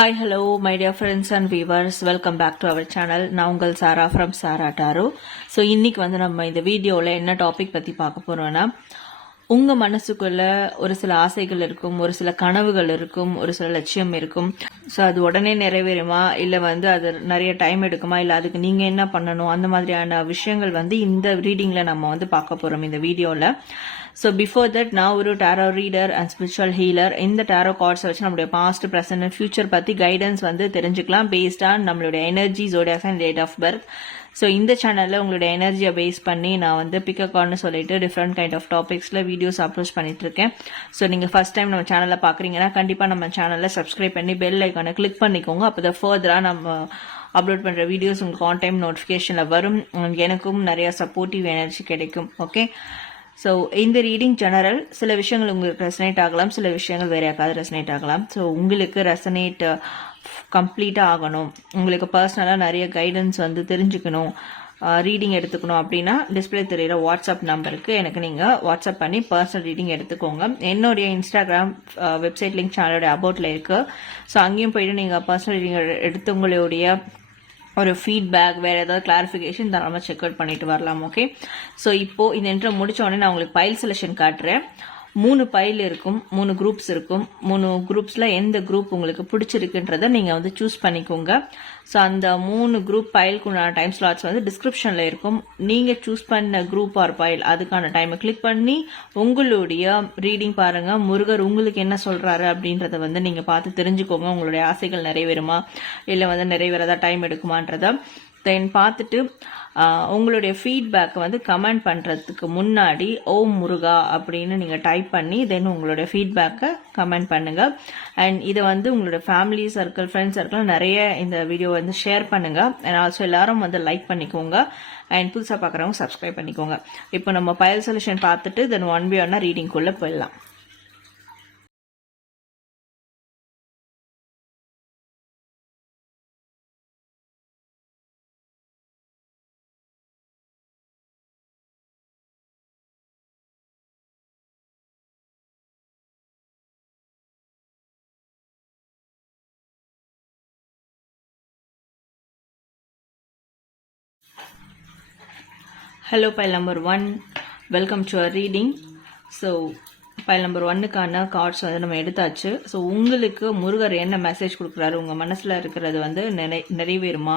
Hi hello my dear friends and viewers welcome back to our channel நான் உங்கள் சாரா from சாரா டாரோ so இன்னைக்கு வந்து நம்ம இந்த வீடியோவில் என்ன டாபிக் பற்றி பார்க்க போகிறோன்னா உங்கள் மனசுக்குள்ள ஒரு சில ஆசைகள் இருக்கும் ஒரு சில கனவுகள் இருக்கும் ஒரு சில லட்சியம் இருக்கும். ஸோ அது உடனே நிறைவேறுமா? இல்லை வந்து அது நிறைய டைம் எடுக்குமா? இல்லை அதுக்கு நீங்கள் என்ன பண்ணணும்? அந்த மாதிரியான விஷயங்கள் வந்து இந்த ரீடிங்கில் நம்ம வந்து பார்க்க போகிறோம் இந்த வீடியோவில் ஸோ பிஃபோர் தட் நான் ஒரு tarot reader and spiritual healer இந்த டேரோ கார்ட்ஸ் வச்சு நம்மளுடைய பாஸ்ட் ப்ரெசன்ட் அண்ட் ஃபியூச்சர் பற்றி கைடன்ஸ் வந்து தெரிஞ்சுக்கலாம் பேஸ்ட் ஆன் நம்மளுடைய energy zodiacs and date of birth so இந்த சேனலில் உங்களுடைய எனர்ஜியை பேஸ் பண்ணி நான் வந்து பிக்கக்கார்னு சொல்லிட்டு டிஃப்ரெண்ட் கைண்ட் ஆஃப் டாபிக்ஸில் வீடியோஸ் அப்லோட் பண்ணிட்டு இருக்கேன் ஸோ நீங்கள் ஃபஸ்ட் டைம் நம்ம சேனலில் பார்க்குறீங்கன்னா கண்டிப்பாக நம்ம சேனலில் சப்ஸ்கிரைப் பண்ணி பெல் ஐக்கானை கிளிக் பண்ணிக்கோங்க. அப்போ தான் ஃபர்தராக நம்ம அப்லோட் பண்ணுற வீடியோஸ் உங்களுக்கு ஆன் டைம் நோட்டிஃபிகேஷனில் வரும். எனக்கும் நிறையா சப்போர்ட்டிவ் எனர்ஜி கிடைக்கும். ஓகே ஸோ இந்த ரீடிங் ஜெனரல் சில விஷயங்கள் உங்களுக்கு ரெசனேட் ஆகலாம் சில விஷயங்கள் வேற யாருக்காவது ரெசனேட் ஆகலாம். ஸோ உங்களுக்கு ரெசனேட் கம்ப்ளீட்டாக ஆகணும். உங்களுக்கு பர்சனலாக நிறைய கைடன்ஸ் வந்து தெரிஞ்சுக்கணும். ரீடிங் எடுத்துக்கணும் அப்படின்னா டிஸ்பிளே தெரியிற வாட்ஸ்அப் நம்பருக்கு எனக்கு நீங்கள் வாட்ஸ்அப் பண்ணி பர்சனல் ரீடிங் எடுத்துக்கோங்க. என்னுடைய இன்ஸ்டாகிராம் வெப்சைட் லிங்க் சேனலோட அபவுட்டில் இருக்குது ஸோ அங்கேயும் போயிட்டு நீங்கள் பர்சனல் ரீடிங் எடுத்து உங்களுடைய ஒரு ஃபீட்பேக் வேறு ஏதாவது கிளாரிஃபிகேஷன் தாராளமாக செக் அவுட் பண்ணிட்டு வரலாம் ஓகே ஸோ இப்போது இந்த இன்ட்ரோ முடித்த உடனே நான் உங்களுக்கு பைல் செலெக்ஷன் காட்டுறேன். மூணு பைல் இருக்கும் மூணு குரூப்ஸ் இருக்கும். மூணு குரூப்ஸில் எந்த குரூப் உங்களுக்கு பிடிச்சிருக்குன்றத நீங்கள் வந்து சூஸ் பண்ணிக்கோங்க. ஸோ அந்த மூணு குரூப் பைலுக்குண்டான டைம் ஸ்லாட்ஸ் வந்து டிஸ்கிரிப்ஷனில் இருக்கும். நீங்கள் சூஸ் பண்ண குரூப் ஆர் பைல் அதுக்கான டைமை கிளிக் பண்ணி உங்களுடைய ரீடிங் பாருங்கள் முருகர் உங்களுக்கு என்ன சொல்கிறாரு அப்படின்றத வந்து நீங்கள் பார்த்து தெரிஞ்சுக்கோங்க. உங்களுடைய ஆசைகள் நிறைவேறுமா? இல்லை வந்து நிறைவேறதா டைம் எடுக்குமான்றதை. தென் பார்த்துட்டு உங்களுடைய ஃபீட்பேக்கை வந்து கமெண்ட் பண்ணுறதுக்கு முன்னாடி ஓம் முருகா அப்படின்னு நீங்கள் டைப் பண்ணி தென் உங்களுடைய ஃபீட்பேக்கை கமெண்ட் பண்ணுங்கள் அண்ட் இதை வந்து உங்களுடைய ஃபேமிலி சர்க்கிள் ஃப்ரெண்ட்ஸ் சர்க்கிள் நிறைய இந்த வீடியோ வந்து ஷேர் பண்ணுங்கள் அண்ட் ஆல்சோ எல்லாரும் வந்து லைக் பண்ணிக்கோங்க. அண்ட் புதுசாக பார்க்குறவங்க சப்ஸ்கிரைப் பண்ணிக்கோங்க. இப்போ நம்ம பயல் சொல்யூஷன் பார்த்துட்டு தென் ஒன் பி ஒன்னாக ரீடிங்குள்ளே போயிடலாம். Hello pile number one welcome to our reading so pile number ஒன்னுக்கான cards வந்து நம்ம எடுத்தாச்சு. ஸோ உங்களுக்கு முருகர் என்ன மெசேஜ் கொடுக்குறாரு? உங்கள் மனசில் இருக்கிறது வந்து நிறை நிறைவேறுமா?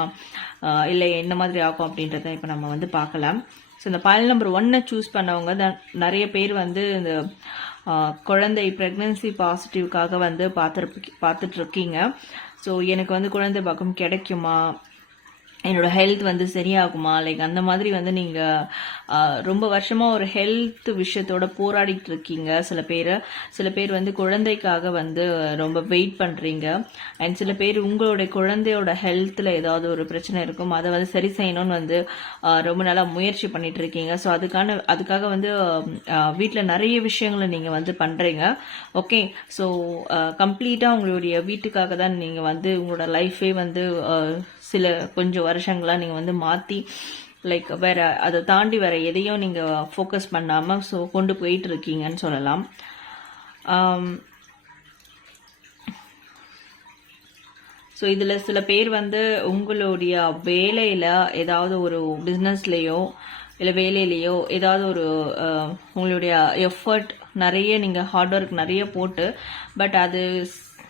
இல்லை என்ன மாதிரி ஆகும் அப்படின்றத இப்போ நம்ம வந்து பார்க்கலாம். ஸோ இந்த ஃபைல் நம்பர் ஒன்னை சூஸ் பண்ணவங்க தான் நிறைய பேர் வந்து இந்த குழந்தை ப்ரெக்னென்சி பாசிட்டிவ்காக வந்து பார்த்துருப்பி பார்த்துட்ருக்கீங்க ஸோ எனக்கு வந்து குழந்தை பக்கம் கிடைக்குமா? என்னோட ஹெல்த் வந்து சரியாகுமா? லைக் அந்த மாதிரி வந்து நீங்கள் ரொம்ப வருஷமாக ஒரு ஹெல்த் விஷயத்தோட போராடிட்டு இருக்கீங்க சில பேர். சில பேர் வந்து குழந்தைக்காக வந்து ரொம்ப வெயிட் பண்ணுறீங்க அண்ட் சில பேர் உங்களுடைய குழந்தையோட ஹெல்த்தில் ஏதாவது ஒரு பிரச்சனை இருக்கும் அதை வந்து சரி செய்யணும்னு வந்து ரொம்ப நல்லா முயற்சி பண்ணிட்டு இருக்கீங்க. ஸோ அதுக்கான அதுக்காக வந்து வீட்டில் நிறைய விஷயங்களை நீங்கள் வந்து பண்ணுறீங்க ஓகே ஸோ கம்ப்ளீட்டாக உங்களுடைய வீட்டுக்காக தான் நீங்கள் வந்து உங்களோட லைஃபே வந்து சில கொஞ்சம் வருஷங்களாக நீங்கள் வந்து மாற்றி லைக் வேற அதை தாண்டி வேற எதையும் நீங்கள் ஃபோக்கஸ் பண்ணாமல் ஸோ கொண்டு போயிட்டு இருக்கீங்கன்னு சொல்லலாம். ஸோ இதில் சில பேர் வந்து உங்களுடைய வேலையில் ஏதாவது ஒரு பிஸ்னஸ்லேயோ இல்லை வேலையிலையோ ஏதாவது ஒரு உங்களுடைய எஃபர்ட் நிறைய நீங்கள் ஹார்ட் ஒர்க் நிறைய போட்டு பட் அது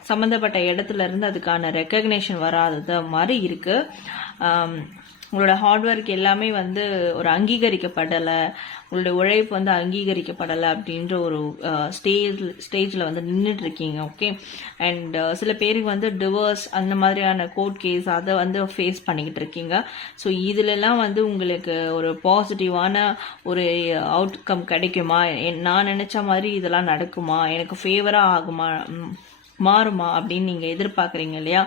சம்மந்தப்பட்ட இடத்துல இருந்து அதுக்கான ரெக்கக்னேஷன் வராதது மாதிரி இருக்கு. உங்களோட ஹார்ட் ஒர்க் எல்லாமே வந்து ஒரு அங்கீகரிக்கப்படலை உங்களுடைய உழைப்பு வந்து அங்கீகரிக்கப்படலை அப்படின்ற ஒரு ஸ்டேஜ் ஸ்டேஜில் வந்து நின்றுட்டு இருக்கீங்க ஓகே அண்ட் சில பேருக்கு வந்து டிவோர்ஸ் அந்த மாதிரியான கோர்ட் கேஸ் அதை வந்து ஃபேஸ் பண்ணிக்கிட்டு இருக்கீங்க ஸோ இதுலலாம் வந்து உங்களுக்கு ஒரு பாசிட்டிவான ஒரு அவுட்கம் கிடைக்குமா? நான் நினச்ச மாதிரி இதெல்லாம் நடக்குமா? எனக்கு ஃபேவராக ஆகுமா? மாறுமா அப்படின்னு நீங்கள் எதிர்பார்க்குறீங்க இல்லையா?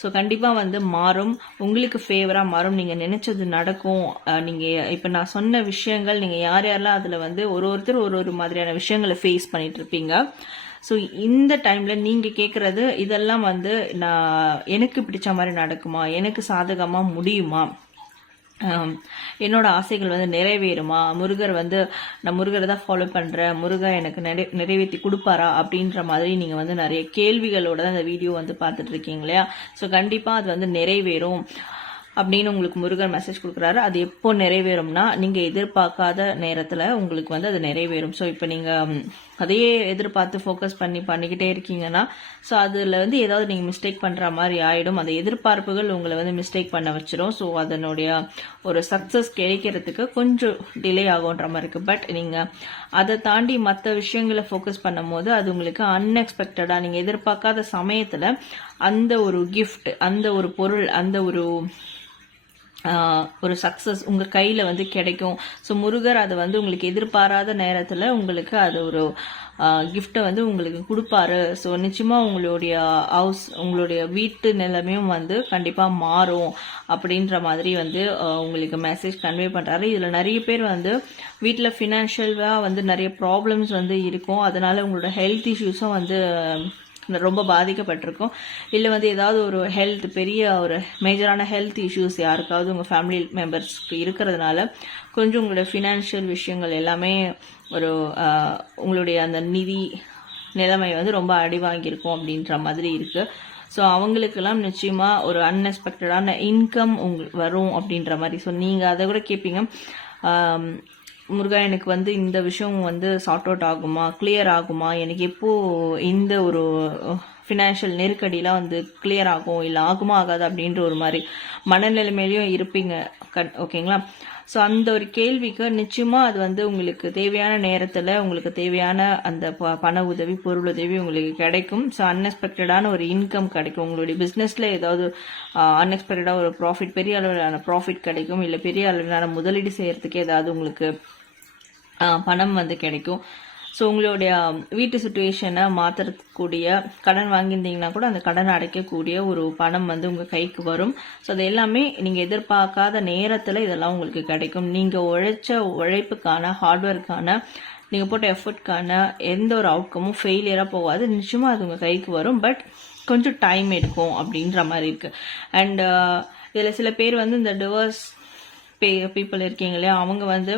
ஸோ கண்டிப்பாக வந்து மாறும். உங்களுக்கு ஃபேவராக மாறும். நீங்கள் நினச்சது நடக்கும். நீங்கள் இப்போ நான் சொன்ன விஷயங்கள் நீங்கள் யார் யாரெல்லாம் அதில் வந்து ஒரு ஒருத்தர் ஒரு ஒரு மாதிரியான விஷயங்களை ஃபேஸ் பண்ணிட்டு இருப்பீங்க. ஸோ இந்த டைமில் நீங்கள் கேட்குறது இதெல்லாம் வந்து நான் எனக்கு பிடிச்ச மாதிரி நடக்குமா? எனக்கு சாதகமாக முடியுமா? என்னோட ஆசைகள் வந்து நிறைவேறுமா? முருகர் வந்து நான் முருகரை தான் ஃபாலோ பண்ணுறேன் முருகர் எனக்கு நிறை நிறைவேற்றி கொடுப்பாரா? அப்படின்ற மாதிரி நீங்கள் வந்து நிறைய கேள்விகளோட தான் இந்த வீடியோ வந்து பார்த்துட்டு இருக்கீங்க இல்லையா? ஸோ கண்டிப்பாக அது வந்து நிறைவேறும் அப்படின்னு உங்களுக்கு முருகர் மெசேஜ் கொடுக்குறாரு. அது எப்போ நிறைவேறும்னா நீங்கள் எதிர்பார்க்காத நேரத்தில் உங்களுக்கு வந்து அது நிறைவேறும். ஸோ இப்போ நீங்கள் அதையே எதிர்பார்த்து ஃபோக்கஸ் பண்ணி பண்ணிக்கிட்டே இருக்கீங்கன்னா ஸோ அதில் வந்து ஏதாவது நீங்கள் மிஸ்டேக் பண்ணுற மாதிரி ஆகிடும் அந்த எதிர்பார்ப்புகள் உங்களை வந்து மிஸ்டேக் பண்ண வச்சிடும் ஸோ அதனுடைய ஒரு சக்ஸஸ் கிடைக்கிறதுக்கு கொஞ்சம் டிலே ஆகுன்ற மாதிரி இருக்குது பட் நீங்கள் அதை தாண்டி மற்ற விஷயங்களை ஃபோக்கஸ் பண்ணும்போது அது உங்களுக்கு அன்எக்ஸ்பெக்டடாக நீங்கள் எதிர்பார்க்காத சமயத்தில் அந்த ஒரு கிஃப்ட் அந்த ஒரு பொருள் அந்த ஒரு ஒரு சக்ஸஸ் உங்கள் கையில் வந்து கிடைக்கும். ஸோ முருகர் அதை வந்து உங்களுக்கு எதிர்பாராத நேரத்தில் உங்களுக்கு அது ஒரு கிஃப்ட்டை வந்து உங்களுக்கு கொடுப்பாரு. ஸோ நிச்சயமாக உங்களுடைய ஹவுஸ் உங்களுடைய வீட்டு நிலைமையும் வந்து கண்டிப்பாக மாறும் அப்படின்ற மாதிரி வந்து உங்களுக்கு மெசேஜ் கன்வே பண்ணுறாரு இதில் நிறைய பேர் வந்து வீட்டில் ஃபினான்ஷியலாக வந்து நிறைய ப்ராப்ளம்ஸ் வந்து இருக்கும். அதனால உங்களோட ஹெல்த் இஷ்யூஸும் வந்து ரொம்ப பாதிக்கப்பட்டிருக்கும். இல்லை வந்து ஏதாவது ஒரு ஹெல்த் பெரிய ஒரு மேஜரான ஹெல்த் இஷ்யூஸ் யாருக்காவது உங்கள் ஃபேமிலி மெம்பர்ஸ்க்கு இருக்கிறதுனால கொஞ்சம் உங்களோட ஃபினான்ஷியல் விஷயங்கள் எல்லாமே ஒரு உங்களுடைய அந்த நிதி நிலைமை வந்து ரொம்ப அடி வாங்கியிருக்கும் அப்படின்ற மாதிரி இருக்குது ஸோ அவங்களுக்கெல்லாம் நிச்சயமாக ஒரு அன்எக்ஸ்பெக்டடான இன்கம் உங்க வரும் அப்படின்ற மாதிரி ஸோ நீங்கள் அதை கூட கேட்பீங்க முருகா எனக்கு வந்து இந்த விஷயம் வந்து சார்ட் அவுட் ஆகுமா? கிளியர் ஆகுமா? எனக்கு எப்போ இந்த ஒரு ஃபினான்ஷியல் நெருக்கடியெலாம் வந்து கிளியர் ஆகும் இல்லை ஆகுமா ஆகாது அப்படின்ற ஒரு மாதிரி மனநிலைமையிலையும் இருப்பீங்க. கட் ஓகேங்களா ஸோ அந்த ஒரு கேள்விக்கு நிச்சயமாக அது வந்து உங்களுக்கு தேவையான நேரத்தில் உங்களுக்கு தேவையான அந்த ப- பண உதவி பொருள் உதவி உங்களுக்கு கிடைக்கும். ஸோ அன்எக்ஸ்பெக்டடான ஒரு இன்கம் கிடைக்கும். உங்களுடைய பிஸ்னஸில் ஏதாவது அன்எக்ஸ்பெக்டடாக ஒரு ப்ராஃபிட் பெரிய அளவிலான ப்ராஃபிட் கிடைக்கும். இல்லை பெரிய அளவிலான முதலீடு செய்கிறதுக்கு ஏதாவது உங்களுக்கு பணம் வந்து கிடைக்கும். ஸோ உங்களுடைய வீட்டு சுச்சுவேஷனை மாற்றக்கூடிய கடன் வாங்கியிருந்தீங்கன்னா கூட அந்த கடனை அடைக்கக்கூடிய ஒரு பணம் வந்து உங்கள் கைக்கு வரும். ஸோ அது எல்லாமே நீங்கள் எதிர்பார்க்காத நேரத்தில் இதெல்லாம் உங்களுக்கு கிடைக்கும். நீங்கள் உழைச்ச உழைப்புக்கான ஹார்ட்ஒர்க்கான நீங்கள் போட்ட எஃபர்ட்கான எந்த ஒரு அவுட்கமும் ஃபெயிலியராக போகாது. நிச்சயமாக அது உங்கள் கைக்கு வரும். பட் கொஞ்சம் டைம் எடுக்கும் அப்படின்ற மாதிரி இருக்குது அண்ட் இதில் சில பேர் வந்து இந்த டிவர்ஸ் பே பீப்புள் இருக்கீங்க இல்லையா அவங்க வந்து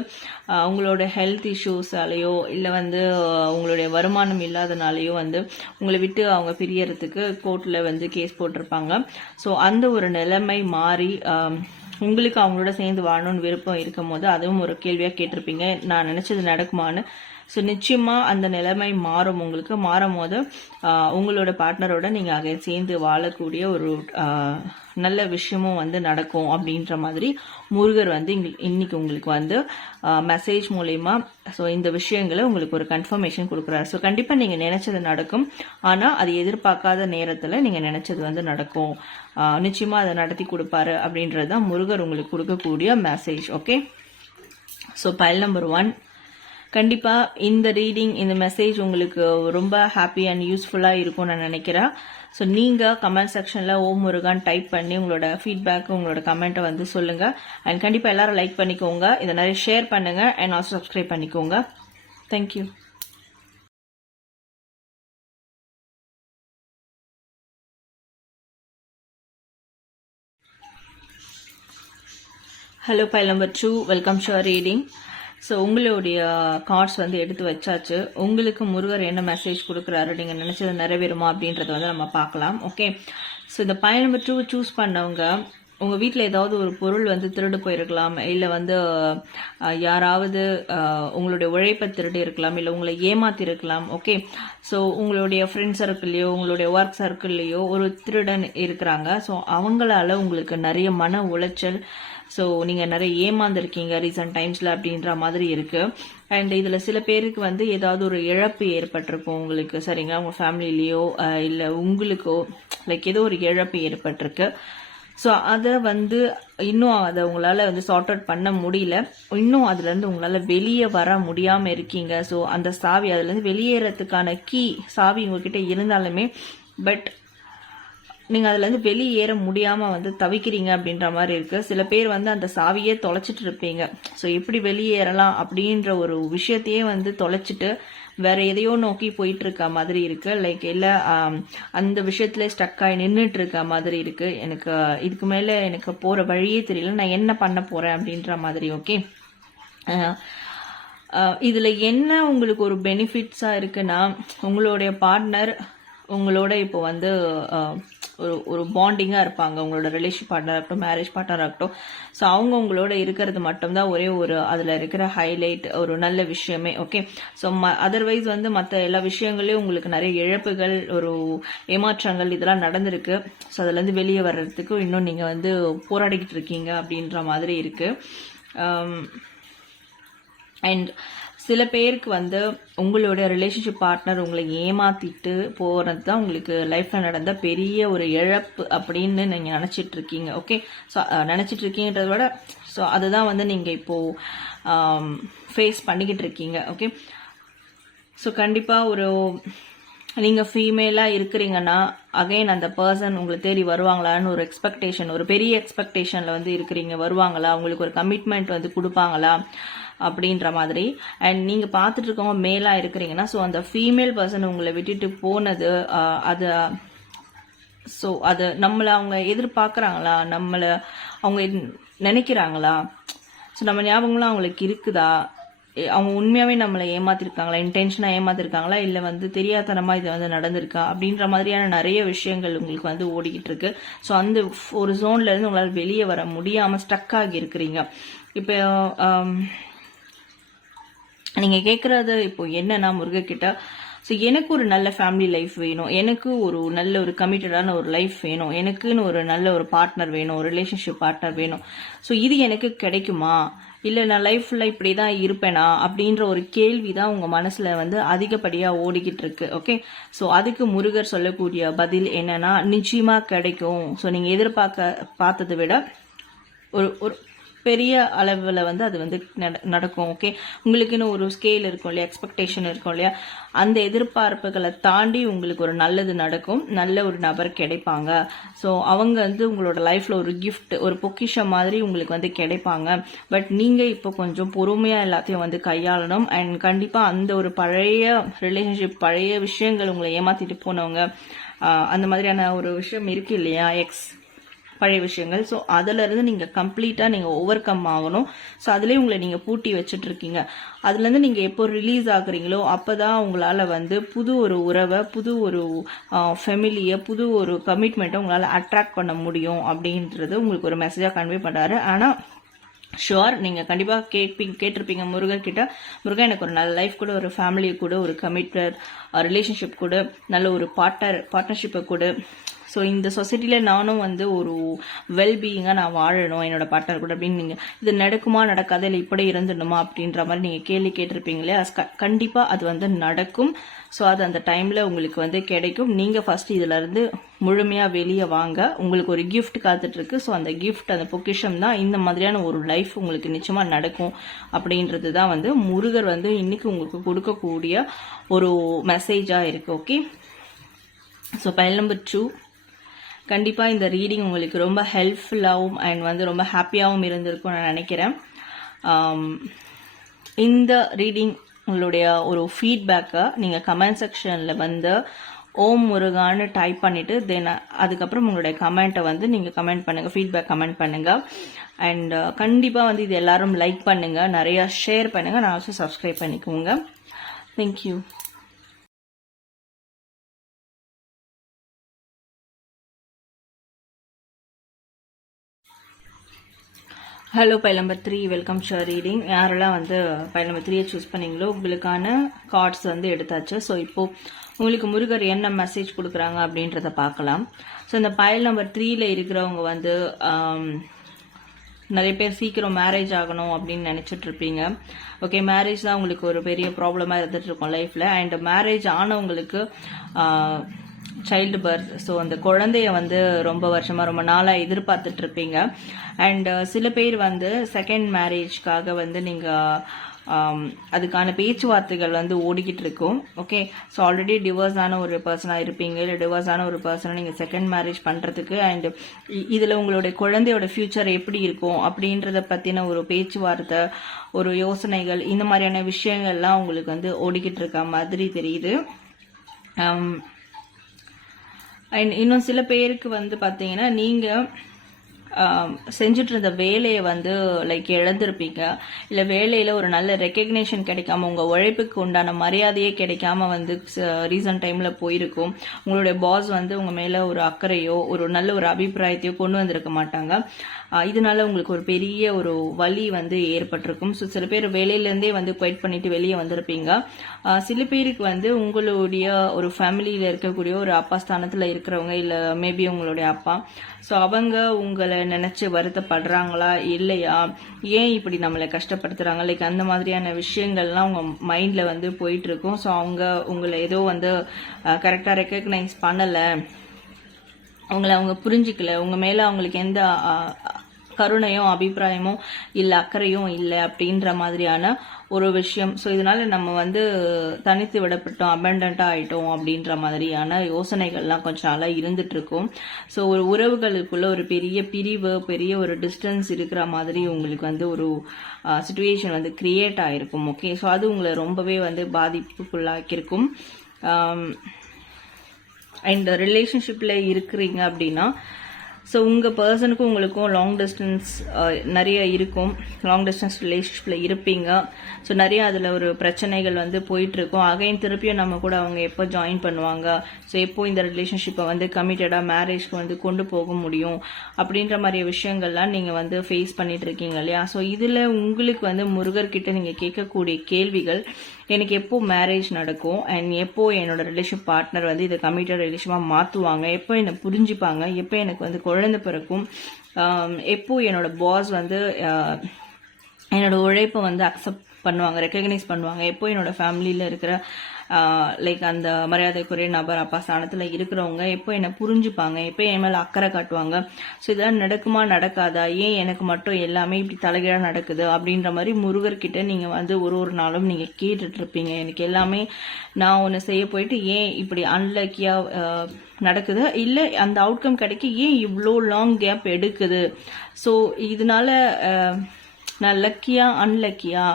அவங்களோட ஹெல்த் இஷ்யூஸாலேயோ இல்லை வந்து அவங்களுடைய உங்களுடைய வருமானம் இல்லாதனாலேயோ வந்து உங்களை விட்டு அவங்க பிரியறதுக்கு கோர்ட்டில் வந்து கேஸ் போட்டிருப்பாங்க. ஸோ அந்த ஒரு நிலைமை மாறி உங்களுக்கு அவங்களோட சேர்ந்து வாழணும்னு விருப்பம் இருக்கும் போது அதுவும் ஒரு கேள்வியாக கேட்டிருப்பீங்க. நான் நினச்சது நடக்குமான்னு ஸோ நிச்சயமாக அந்த நிலைமை மாறும். உங்களுக்கு மாறும் போது உங்களோட பார்ட்னரோட நீங்கள் அங்கே சேர்ந்து வாழக்கூடிய ஒரு நல்ல விஷயமும் வந்து நடக்கும் அப்படின்ற மாதிரி முருகர் வந்து இன்னைக்கு உங்களுக்கு வந்து மெசேஜ் மூலயமா ஸோ இந்த விஷயங்களை உங்களுக்கு ஒரு கன்ஃபர்மேஷன் கொடுக்குறாரு. ஸோ கண்டிப்பாக நீங்கள் நினைச்சது நடக்கும். ஆனால் அது எதிர்பார்க்காத நேரத்தில் நீங்கள் நினைச்சது வந்து நடக்கும். நிச்சயமாக அதை நடத்தி கொடுப்பாரு அப்படின்றது தான் முருகர் உங்களுக்கு கொடுக்கக்கூடிய message okay so pile number one கண்டிப்பாக இந்த ரீடிங் இந்த மெசேஜ் உங்களுக்கு ரொம்ப ஹாப்பி அண்ட் யூஸ்ஃபுல்லாக இருக்கும்னு நான் நினைக்கிறேன். ஸோ நீங்கள் கமெண்ட் செக்ஷனில் ஓம் முருகான் டைப் பண்ணி உங்களோட ஃபீட்பேக் உங்களோட கமெண்ட்டை வந்து சொல்லுங்கள் அண்ட் கண்டிப்பாக எல்லாரும் லைக் பண்ணிக்கோங்க. இதை நிறைய ஷேர் பண்ணுங்கள் அண்ட் ஆல்சோ சப்ஸ்கிரைப் பண்ணிக்கோங்க. Thank you hello pile number two welcome sure reading so உங்களுடைய கார்ட்ஸ் வந்து எடுத்து வச்சாச்சு. உங்களுக்கு முருகர் என்ன மெசேஜ் கொடுக்குறாரு? நீங்கள் நினச்சது நிறைவேறுமா அப்படின்றத வந்து நம்ம பார்க்கலாம். ஓகே ஸோ இந்த பயன் நம்பர் டூ சூஸ் பண்ணவங்க உங்கள் வீட்டில் ஏதாவது ஒரு பொருள் வந்து திருடு போயிருக்கலாம். இல்லை வந்து யாராவது உங்களுடைய உழைப்பை திருடி இருக்கலாம். இல்லை உங்களை ஏமாத்திருக்கலாம் ஓகே ஸோ உங்களுடைய ஃப்ரெண்ட் சர்க்கிள்லையோ உங்களுடைய ஒர்க் சர்க்கிள்லையோ ஒரு திருடன் இருக்கிறாங்க. ஸோ அவங்களால உங்களுக்கு நிறைய மன உளைச்சல் ஸோ நீங்கள் நிறைய ஏமாந்துருக்கீங்க ரீசன்ட் டைம்ஸில் அப்படின்ற மாதிரி இருக்குது அண்ட் இதில் சில பேருக்கு வந்து ஏதாவது ஒரு இழப்பு ஏற்பட்டிருக்கும் உங்களுக்கு சரிங்களா? உங்கள் ஃபேமிலிலேயோ இல்லை உங்களுக்கோ லைக் ஏதோ ஒரு இழப்பு ஏற்பட்டிருக்கு. ஸோ அதை வந்து இன்னும் அதை உங்களால் வந்து சார்ட் அவுட் பண்ண முடியல. இன்னும் அதுலேருந்து உங்களால் வெளியே வர முடியாமல் இருக்கீங்க. ஸோ அந்த சாவி அதுலேருந்து வெளியேறதுக்கான கீ சாவி உங்ககிட்ட இருந்தாலுமே பட் நீங்கள் அதுலேருந்து வெளியேற முடியாமல் வந்து தவிக்கிறீங்க அப்படின்ற மாதிரி இருக்குது சில பேர் வந்து அந்த சாவியே தொலைச்சிட்டு இருப்பீங்க. ஸோ எப்படி வெளியேறலாம் அப்படின்ற ஒரு விஷயத்தையே வந்து தொலைச்சிட்டு வேற எதையோ நோக்கி போயிட்டு இருக்க மாதிரி இருக்கு. லைக் இல்லை அந்த விஷயத்துல ஸ்டக் ஆகி நின்றுட்டு இருக்க மாதிரி இருக்கு. எனக்கு இதுக்கு மேல எனக்கு போற வழியே தெரியல. நான் என்ன பண்ண போறேன் அப்படின்ற மாதிரி ஓகே இதுல என்ன உங்களுக்கு ஒரு பெனிஃபிட்ஸா இருக்குன்னா உங்களுடைய பார்ட்னர் உங்களோட இப்போ வந்து ஒரு ஒரு பாண்டிங்காக இருப்பாங்க. உங்களோட ரிலேஷன் பார்ட்னர் இருக்கட்டும் மேரேஜ் பார்ட்னராக இருக்கட்டும் ஸோ அவங்க உங்களோட இருக்கிறது மட்டும்தான் ஒரே ஒரு அதில் இருக்கிற ஹைலைட் ஒரு நல்ல விஷயமே ஓகே ஸோ ம அதர்வைஸ் வந்து மற்ற எல்லா விஷயங்களையும் உங்களுக்கு நிறைய இழப்புகள் ஒரு ஏமாற்றங்கள் இதெல்லாம் நடந்திருக்கு. ஸோ அதுலேருந்து வெளியே வர்றதுக்கு இன்னும் நீங்கள் வந்து போராடிக்கிட்டு இருக்கீங்க அப்படின்ற மாதிரி இருக்குது அண்ட் um, சில பேருக்கு வந்து உங்களோட ரிலேஷன்ஷிப் பார்ட்னர் உங்களை ஏமாத்திட்டு போகிறது தான் உங்களுக்கு லைஃப்பில் நடந்த பெரிய ஒரு இழப்பு அப்படின்னு நீங்கள் நினச்சிட்டு இருக்கீங்க. ஓகே ஸோ நினச்சிட்டு இருக்கீங்கன்றத விட ஸோ அதுதான் வந்து நீங்கள் இப்போது ஃபேஸ் பண்ணிக்கிட்டு இருக்கீங்க. ஓகே ஸோ கண்டிப்பாக ஒரு நீங்கள் ஃபீமேலாக இருக்கிறீங்கன்னா அகைன் அந்த பர்சன் உங்களை தேடி வருவாங்களான்னு ஒரு எக்ஸ்பெக்டேஷன் ஒரு பெரிய எக்ஸ்பெக்டேஷனில் வந்து இருக்கிறீங்க. வருவாங்களா? உங்களுக்கு ஒரு கமிட்மெண்ட் வந்து கொடுப்பாங்களா? அப்படின்ற மாதிரி. அண்ட் நீங்கள் பார்த்துட்டு இருக்கவங்க மேலாக இருக்கிறீங்கன்னா ஸோ அந்த ஃபீமேல் பர்சன் உங்களை விட்டுட்டு போனது அது ஸோ அது நம்மளை அவங்க எதிர்பார்க்குறாங்களா? நம்மளை அவங்க நினைக்கிறாங்களா? ஸோ நம்ம ஞாபகம்லாம் அவங்களுக்கு இருக்குதா? அவங்க உண்மையாகவே நம்மளை ஏமாத்திருக்காங்களா? இன்டென்ஷனாக ஏமாத்திருக்காங்களா? இல்லை வந்து தெரியாதனமாக இது வந்து நடந்திருக்கா? அப்படின்ற மாதிரியான நிறைய விஷயங்கள் உங்களுக்கு வந்து ஓடிக்கிட்டு இருக்கு ஸோ அந்த ஒரு ஜோன்லேருந்து இருந்து உங்களால் வெளியே வர முடியாமல் ஸ்டக் ஆகி இருக்கிறீங்க இப்போ நீங்கள் கேட்குறது இப்போ என்னன்னா முருகக்கிட்ட ஸோ எனக்கு ஒரு நல்ல ஃபேமிலி லைஃப் வேணும். எனக்கு ஒரு நல்ல ஒரு கமிட்டடான ஒரு லைஃப் வேணும். எனக்குன்னு ஒரு நல்ல ஒரு பார்ட்னர் வேணும். ஒரு ரிலேஷன்ஷிப் பார்ட்னர் வேணும். ஸோ இது எனக்கு கிடைக்குமா? இல்லை நான் லைஃப்பில் இப்படி தான் இருப்பேனா? அப்படின்ற ஒரு கேள்வி தான் உங்கள் மனசில் வந்து அதிகப்படியாக ஓடிக்கிட்டு இருக்கு. ஓகே ஸோ அதுக்கு முருகர் சொல்லக்கூடிய பதில் என்னன்னா நிச்சயமாக கிடைக்கும். ஸோ நீங்கள் எதிர்பார்க்க பார்த்ததை விட ஒரு ஒரு பெரிய அளவில் வந்து அது வந்து நட- நடக்கும் ஓகே உங்களுக்குன்னு ஒரு ஸ்கேல் இருக்கும் இல்லையா? எக்ஸ்பெக்டேஷன் இருக்கும் இல்லையா? அந்த எதிர்பார்ப்புகளை தாண்டி உங்களுக்கு ஒரு நல்லது நடக்கும். நல்ல ஒரு நபர் கிடைப்பாங்க. ஸோ அவங்க வந்து உங்களோட லைஃப்பில் ஒரு கிஃப்ட் ஒரு பொக்கிஷம் மாதிரி உங்களுக்கு வந்து கிடைப்பாங்க. பட் நீங்கள் இப்போ கொஞ்சம் பொறுமையாக எல்லாத்தையும் வந்து கையாளணும். அண்ட் கண்டிப்பாக அந்த ஒரு பழைய ரிலேஷன்ஷிப் பழைய விஷயங்கள் உங்களை ஏமாற்றிட்டு போனவங்க அந்த மாதிரியான ஒரு விஷயம் இருக்கு இல்லையா? எக்ஸ் பழைய விஷயங்கள். ஸோ அதுலேருந்து நீங்கள் கம்ப்ளீட்டாக நீங்கள் ஓவர் கம் ஆகணும். ஸோ அதுலேயே உங்களை நீங்கள் பூட்டி வச்சுட்டு இருக்கீங்க அதுலேருந்து நீங்கள் எப்போ ரிலீஸ் ஆகுறீங்களோ அப்போ தான் உங்களால் வந்து புது ஒரு உறவை புது ஒரு ஃபெமிலியை புது ஒரு கமிட்மெண்ட்டை உங்களால் அட்ராக்ட் பண்ண முடியும் அப்படின்றது உங்களுக்கு ஒரு மெசேஜாக கன்வே பண்ணுறாரு ஆனால் ஷுவர் நீங்கள் கண்டிப்பாக கேட்பீங்க கேட்டிருப்பீங்க முருகன் கிட்ட. முருகன் எனக்கு ஒரு நல்ல லைஃப் கூட ஒரு ஃபேமிலி கூட ஒரு கமிட்டர் ரிலேஷன்ஷிப் கூட நல்ல ஒரு பார்ட்னர் பார்ட்னர்ஷிப்பை கூட ஸோ இந்த சொசைட்டியில் நானும் வந்து ஒரு வெல்பீயிங்காக நான் வாழணும் என்னோட பார்ட்னர் கூட அப்படின்னு நீங்கள் இது நடக்குமா நடக்காது இல்லை இப்படி இருந்துடணுமா அப்படின்ற மாதிரி நீங்கள் கேள்வி கேட்டிருப்பீங்களே கண்டிப்பாக அது வந்து நடக்கும். ஸோ அது அந்த டைமில் உங்களுக்கு வந்து கிடைக்கும். நீங்கள் ஃபஸ்ட்டு இதிலேருந்து முழுமையாக வெளியே வாங்க. உங்களுக்கு ஒரு கிஃப்ட் காத்துட்ருக்கு. ஸோ அந்த கிஃப்ட் அந்த பொக்கிஷம் தான் இந்த மாதிரியான ஒரு லைஃப் உங்களுக்கு நிச்சயமாக நடக்கும் அப்படின்றது தான் வந்து முருகர் வந்து இன்னைக்கு உங்களுக்கு கொடுக்கக்கூடிய ஒரு மெசேஜாக இருக்குது okay so pile number two கண்டிப்பாக இந்த ரீடிங் உங்களுக்கு ரொம்ப ஹெல்ப்ஃபுல்லாகவும் அண்ட் வந்து ரொம்ப ஹாப்பியாகவும் இருந்திருக்கும் நான் நினைக்கிறேன். இந்த ரீடிங் உங்களுடைய ஒரு ஃபீட்பேக்கை நீங்கள் கமெண்ட் செக்ஷனில் வந்து ஓம் முருகான்னு டைப் பண்ணிவிட்டு தென் அதுக்கப்புறம் உங்களுடைய கமெண்ட்டை வந்து நீங்கள் கமெண்ட் பண்ணுங்கள் ஃபீட்பேக் கமெண்ட் பண்ணுங்கள் அண்ட் கண்டிப்பாக வந்து இது எல்லாரும் லைக் பண்ணுங்கள் நிறையா ஷேர் பண்ணுங்கள் நான் ஆல்சோ சப்ஸ்கிரைப் பண்ணிக்கோங்க. Thank you hello pile number three welcome sure reading யாரெல்லாம் வந்து பை நம்பர் த்ரீயை சூஸ் பண்ணீங்களோ உங்களுக்கான கார்ட்ஸ் வந்து எடுத்தாச்சு. ஸோ இப்போது உங்களுக்கு முருகர் என்ன மெசேஜ் கொடுக்குறாங்க அப்படின்றத பார்க்கலாம். ஸோ இந்த பயல் நம்பர் த்ரீயில் இருக்கிறவங்க வந்து நிறைய பேர் சீக்கிரம் மேரேஜ் ஆகணும் அப்படின்னு நினச்சிட்டு இருப்பீங்க. ஓகே மேரேஜ் தான் உங்களுக்கு ஒரு பெரிய ப்ராப்ளமாக இருந்துட்டு லைஃப்பில் அண்ட் மேரேஜ் ஆனவங்களுக்கு சைல்டு பர்த் ஸோ அந்த குழந்தைய வந்து ரொம்ப வருஷமாக ரொம்ப நாளாக எதிர்பார்த்துட்டு இருப்பீங்க அண்ட் uh, சில பேர் வந்து செகண்ட் மேரேஜ்க்காக வந்து நீங்கள் um, அதுக்கான பேச்சுவார்த்தைகள் வந்து ஓடிக்கிட்டு இருக்கும் ஓகே ஸோ ஆல்ரெடி டிவோர்ஸ் ஆன ஒரு பர்சனாக இருப்பீங்க. இல்லை டிவோர்ஸ் ஆன ஒரு பர்சனை நீங்கள் செகண்ட் மேரேஜ் பண்ணுறதுக்கு அண்ட் இதில் உங்களுடைய குழந்தையோட ஃப்யூச்சர் எப்படி இருக்கும்? அப்படின்றத பற்றின ஒரு பேச்சுவார்த்தை ஒரு யோசனைகள் இந்த மாதிரியான விஷயங்கள்லாம் உங்களுக்கு வந்து ஓடிக்கிட்டு இருக்க மாதிரி தெரியுது. Um, இன்னும் சில பேருக்கு வந்து பார்த்தீங்கன்னா நீங்கள் செஞ்சுட்டு இருந்த வேலையை வந்து லைக் இழந்திருப்பீங்க. இல்லை வேலையில் ஒரு நல்ல ரெக்கக்னேஷன் கிடைக்காம உங்கள் உழைப்புக்கு உண்டான மரியாதையே கிடைக்காம வந்து ரீசன்ட் டைமில் போயிருக்கும். உங்களுடைய பாஸ் வந்து உங்கள் மேலே ஒரு அக்கறையோ ஒரு நல்ல ஒரு அபிப்பிராயத்தையோ கொண்டு வந்திருக்க மாட்டாங்க. இதனால உங்களுக்கு ஒரு பெரிய ஒரு வலி வந்து ஏற்பட்டிருக்கும். ஸோ சில பேர் வேலையிலேருந்தே வந்து குவைட் பண்ணிட்டு வெளியே வந்திருப்பீங்க. சில பேருக்கு வந்து உங்களுடைய ஒரு ஃபேமிலியில் இருக்கக்கூடிய ஒரு அப்பா ஸ்தானத்தில் இருக்கிறவங்க இல்லை மேபி உங்களுடைய அப்பா. ஸோ அவங்க உங்களை நினச்சி வருத்தப்படுறாங்களா? இல்லையா? ஏன் இப்படி நம்மளை கஷ்டப்படுத்துகிறாங்க லைக் அந்த மாதிரியான விஷயங்கள்லாம் உங்கள் மைண்டில் வந்து போயிட்டுருக்கும். ஸோ அவங்க உங்களை ஏதோ வந்து கரெக்டாக ரெக்கக்னைஸ் பண்ணலை. அவங்கள அவங்க புரிஞ்சிக்கல. உங்கள் மேலே அவங்களுக்கு எந்த கருணையும் அபிப்பிராயமும் இல்லை அக்கறையும் இல்லை அப்படின்ற மாதிரியான ஒரு விஷயம். ஸோ இதனால நம்ம வந்து தனித்து விடப்பட்டோம் அபண்டண்ட்டாக ஆயிட்டோம் அப்படின்ற மாதிரியான யோசனைகள்லாம் கொஞ்சம் நாளாக இருந்துட்டு இருக்கும் ஸோ ஒரு உறவுகளுக்குள்ள ஒரு பெரிய பிரிவு பெரிய ஒரு டிஸ்டன்ஸ் இருக்கிற மாதிரி உங்களுக்கு வந்து ஒரு சுச்சுவேஷன் வந்து கிரியேட் ஆகிருக்கும் ஓகே ஸோ அது உங்களை ரொம்பவே வந்து பாதிப்புக்குள்ளாக்கியிருக்கும். அண்ட் ரிலேஷன்ஷிப்பில் இருக்கிறீங்க அப்படின்னா ஸோ உங்கள் பர்சனுக்கும் உங்களுக்கும் லாங் டிஸ்டன்ஸ் uh, நிறைய இருக்கும். லாங் டிஸ்டன்ஸ் ரிலேஷன்ஷிப்பில் இருப்பீங்க. ஸோ நிறைய அதில் ஒரு பிரச்சனைகள் வந்து போயிட்டுருக்கும். அகைன் திருப்பியும் நம்ம கூட அவங்க எப்போ ஜாயின் பண்ணுவாங்க? ஸோ எப்போ இந்த ரிலேஷன்ஷிப்பை வந்து கமிட்டடாக மேரேஜ்க்கு வந்து கொண்டு போக முடியும்? அப்படின்ற மாதிரி விஷயங்கள்லாம் நீங்கள் வந்து ஃபேஸ் பண்ணிட்டு இருக்கீங்க இல்லையா? ஸோ இதில் உங்களுக்கு வந்து முருகர்கிட்ட நீங்கள் கேட்கக்கூடிய கேள்விகள் எனக்கு எப்போ மேரேஜ் நடக்கும் அண்ட் எப்போ என்னோட ரிலேஷன் பார்ட்னர் வந்து இதை கமிட்டட் ரிலேஷனாக மாற்றுவாங்க எப்போ என்னை புரிஞ்சுப்பாங்க எப்போ எனக்கு வந்து குழந்தை பிறக்கும் எப்போ என்னோட பாஸ் வந்து என்னோட உழைப்பை வந்து அக்செப்ட் பண்ணுவாங்க ரெக்கக்னைஸ் பண்ணுவாங்க எப்போ என்னோட ஃபேமிலியில் இருக்கிற லைக் அந்த மரியாதைக்குரிய நபர் அப்பா ஸ்தானத்தில் இருக்கிறவங்க எப்போ என்னை புரிஞ்சுப்பாங்க எப்போ என் மேலே அக்கறை காட்டுவாங்க? ஸோ இதெல்லாம் நடக்குமா நடக்காதா? ஏன் எனக்கு மட்டும் எல்லாமே இப்படி தலைகீழாக நடக்குது? அப்படின்ற மாதிரி முருகர்கிட்ட நீங்கள் வந்து ஒரு ஒரு நாளும் நீங்கள் கேட்டுட்ருப்பீங்க எனக்கு எல்லாமே நான் ஒன்று செய்ய போயிட்டு ஏன் இப்படி அன்லக்கியாக நடக்குது? இல்லை அந்த அவுட்கம் கிடைக்க ஏன் இவ்வளோ லாங் கேப் எடுக்குது? ஸோ இதனால நான் லக்கியா அன்லக்கியா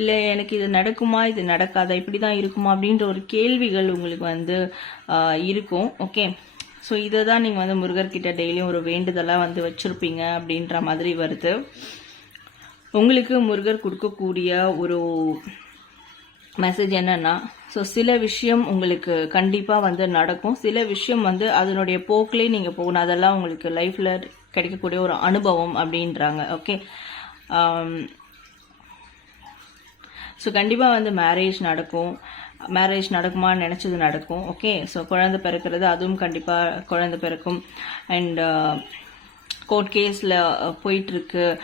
இல்லை எனக்கு இது நடக்குமா இது நடக்காதா இப்படி தான் இருக்குமா அப்படின்ற ஒரு கேள்விகள் உங்களுக்கு வந்து இருக்கும். ஓகே ஸோ இதை தான் நீங்கள் வந்து முருகர்கிட்ட டெய்லியும் ஒரு வேண்டுதலாக வந்து வச்சுருப்பீங்க அப்படின்ற மாதிரி வருது. உங்களுக்கு முருகர் கொடுக்கக்கூடிய ஒரு மெசேஜ் என்னன்னா ஸோ சில விஷயம் உங்களுக்கு கண்டிப்பாக வந்து நடக்கும். சில விஷயம் வந்து அதனுடைய போக்கிலே நீங்கள் போகணும். அதெல்லாம் உங்களுக்கு லைஃப்பில் கிடைக்கக்கூடிய ஒரு அனுபவம் அப்படின்றாங்க. ஓகே Um, ஸோ கண்டிப்பாக வந்து மேரேஜ் நடக்கும். மேரேஜ் நடக்குமான்னு நினச்சது நடக்கும். ஓகே ஸோ குழந்தை பிறக்கிறது அதுவும் கண்டிப்பாக குழந்தை பிறக்கும். அண்ட் கோர்ட் uh, கேஸில் uh, போயிட்டுருக்கு.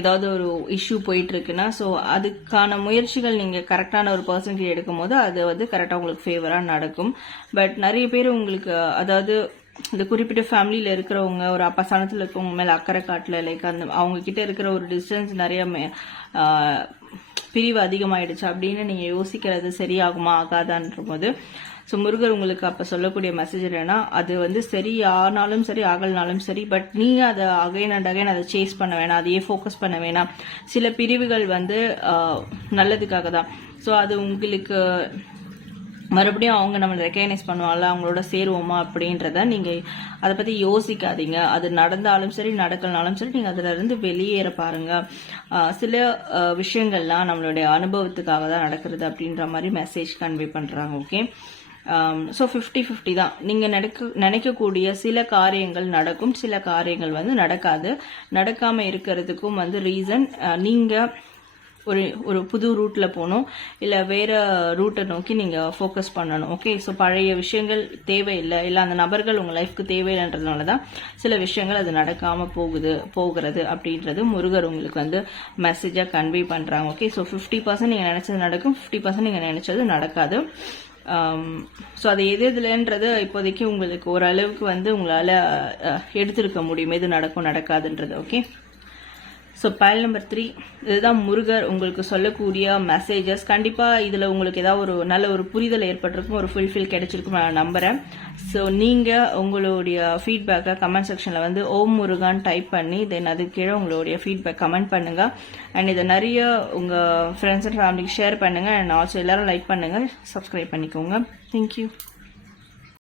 ஏதாவது ஒரு இஷ்யூ போயிட்டுருக்குன்னா ஸோ அதுக்கான முயற்சிகள் நீங்கள் கரெக்டான ஒரு பர்சன்க்கு எடுக்கும் போது அது வந்து கரெக்டாக உங்களுக்கு ஃபேவராக நடக்கும். பட் நிறைய பேர் உங்களுக்கு அதாவது இந்த குறிப்பிட்ட ஃபேமிலியில் இருக்கிறவங்க ஒரு அப்பசானத்தில் இருக்கிறவங்க இருக்கவங்க மேலே அக்கறை காட்டல லைக் அந்த அவங்கக்கிட்ட இருக்கிற ஒரு டிஸ்டன்ஸ் நிறைய பிரிவு அதிகமாயிடுச்சு அப்படின்னு நீங்கள் யோசிக்கிறது சரியாகுமா ஆகாதான்ற போது ஸோ முருகர் உங்களுக்கு அப்போ சொல்லக்கூடிய மெசேஜ் என்னன்னா அது வந்து சரி ஆனாலும் சரி ஆகலனாலும் சரி பட் நீங்கள் அதை அகைன் அண்ட் அகைன் அதை சேஸ் பண்ண வேணாம் அதையே ஃபோக்கஸ் பண்ண வேணாம். சில பிரிவுகள் வந்து நல்லதுக்காக தான். ஸோ அது உங்களுக்கு மறுபடியும் அவங்க நம்மளை ரெக்கக்னைஸ் பண்ணுவாங்கல்ல அவங்களோட சேருவோமா அப்படின்றத நீங்கள் அதை பற்றி யோசிக்காதீங்க. அது நடந்தாலும் சரி நடக்கலனாலும் சரி நீங்கள் அதில் இருந்து வெளியேற பாருங்க. சில விஷயங்கள்லாம் நம்மளுடைய அனுபவத்துக்காக தான் நடக்கிறது அப்படின்ற மாதிரி மெசேஜ் கன்வே பண்ணுறாங்க ஓகே ஸோ ஃபிஃப்டி ஃபிஃப்டி தான். நீங்கள் நடக்க நினைக்கக்கூடிய சில காரியங்கள் நடக்கும் சில காரியங்கள் வந்து நடக்காது. நடக்காமல் இருக்கிறதுக்கும் வந்து ரீசன் நீங்கள் ஒரு ஒரு புது ரூட்டில் போகணும். இல்லை வேற ரூட்டை நோக்கி நீங்கள் ஃபோக்கஸ் பண்ணணும். ஓகே ஸோ பழைய விஷயங்கள் தேவையில்லை. இல்லை அந்த நபர்கள் உங்கள் லைஃப்க்கு தேவையில்லைன்றதுனால தான் சில விஷயங்கள் அது நடக்காமல் போகுது போகிறது அப்படின்றது முருகர் உங்களுக்கு வந்து மெசேஜாக கன்வே பண்ணுறாங்க ஓகே ஸோ ஃபிஃப்டி பர்சன்ட் நீங்கள் நினச்சது நடக்கும். ஃபிஃப்டி பர்சன்ட் நீங்கள் நினச்சது நடக்காது. Um, ஸோ அது எது எதுலன்றது இப்போதைக்கு உங்களுக்கு ஓரளவுக்கு வந்து உங்களால் எடுத்திருக்க முடியும். எது நடக்கும் நடக்காதுன்றது. Okay so pile number three இதுதான் முருகர் உங்களுக்கு சொல்லக்கூடிய மெசேஜஸ் கண்டிப்பாக இதில் உங்களுக்கு ஏதாவது ஒரு நல்ல ஒரு புரிதல் ஏற்பட்டிருக்கும் ஒரு ஃபுல்ஃபில் கிடைச்சிருக்கும் நான் நம்புகிறேன் ஸோ நீங்கள் உங்களுடைய ஃபீட்பேக்கை கமெண்ட் செக்ஷனில் வந்து ஓம் முருகான் டைப் பண்ணி தென் அது கீழே உங்களுடைய ஃபீட்பேக் கமெண்ட் பண்ணுங்கள் அண்ட் இதை நிறைய உங்கள் ஃப்ரெண்ட்ஸ் அண்ட் ஃபேமிலிக்கு ஷேர் பண்ணுங்கள் அண்ட் ஆல்சோ எல்லோரும் லைக் பண்ணுங்கள் சப்ஸ்கிரைப் பண்ணிக்கோங்க. Thank you